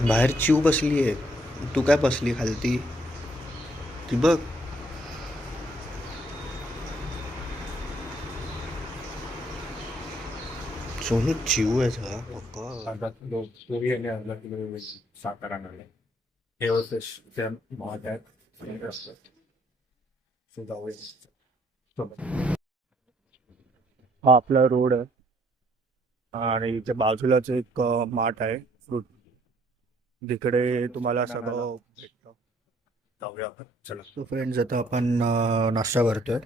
बाहेर चिव बसली आहे. तू काय बसली खालती? ती बघ. सोनू चिव आहे सगळा पक्का. अर्धा किलो पोळी आणि अर्धा किलो साखर आणले. हे होते त्या महागात असतात. So जाऊया. हा आपला रोड आहे आणि इथे बाजूलाच एक मार्ट आहे फ्रूट. जिकडे तुम्हाला सगळं भेटतं. जाऊया आपण चला. तो फ्रेंड्स आता आपण नाश्ता करतोय.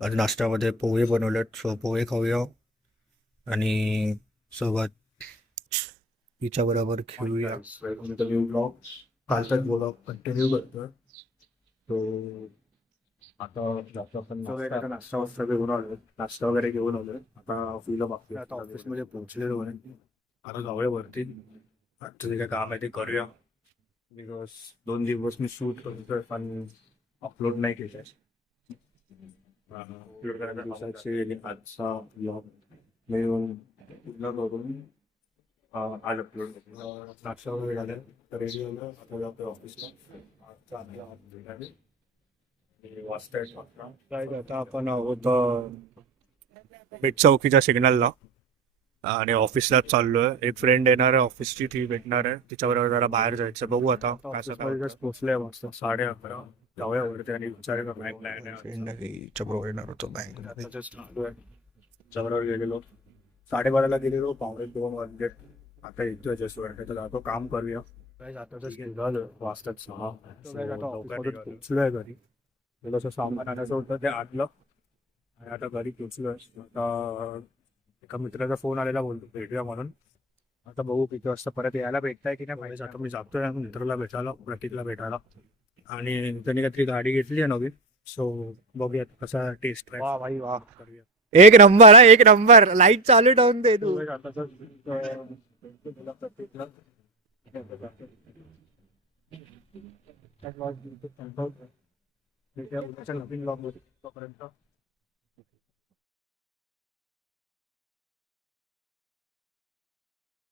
आज नाश्त्यामध्ये पोहे बनवलेत, सो पोहे खाऊया आणि सोबत हिच्या बरोबर खेळूया. Welcome to new blog. कालचाच ब्लॉग कंटिन्यू करतोय. तो आता जातो आपण नाश्ता वस्ता घेऊन आलो. नाश्ता वगैरे घेऊन आलो. आता ऑफिसला बाकी. आता ऑफिसमध्ये पोहोचलेलो आहे. आता जाऊया वरती. आजचं जे काय काम आहे ते करूया. बिकॉज 2 दिवस मी शूट करतोय पण अपलोड नाही केलंय. अपलोड करायच्या दिवसाचे आजचा ब्लॉग मी पूर्ण करून आज अपलोड करतो. नाश्ता वगैरे झालं तर रेडी झालं. आता जातो ऑफिसला. आजचा आपला भेटायला वाजता आता आपण आहोत पेठ चौकीच्या सिग्नलला आणि ऑफिसला चाललोय. एक फ्रेंड येणार आहे ऑफिसची, ती भेटणार आहे. तिच्याबरोबर जरा बाहेर जायचं, बघू आता पोहोचलंय. वाजता 11:30 जाऊया वरती आणि विचार हिच्या बरोबर येणार होतो बँकमध्ये. त्याच्याबरोबर गेलेलो 12:30ला गेलेलो. 1:45 वाजले. आता येतोय जस्ट वरती तर जातो काम करूया. वाजतात 6. पोहोचलोय घरी. थोडंसं सामान आणायचं होतं ते आणलं आणि आता घरी पोचलोय. आता एका मित्राचा फोन आलेला, बोलतो भेटूया म्हणून. आता बघू किती वाजता परत यायला भेटताय की नाही पाहिजे. आता मी जातोय मित्राला भेटायला, प्रतीकला भेटायला. आणि त्यांनी काहीतरी गाडी घेतली आहे नवीन. सो बघूया कसा टेस्ट आहे. वाह भाई वाह. करूया. एक नंबर हा, एक नंबर. लाईट चालू ठेवून दे तू. नवीन ब्लॉग तोपर्यंत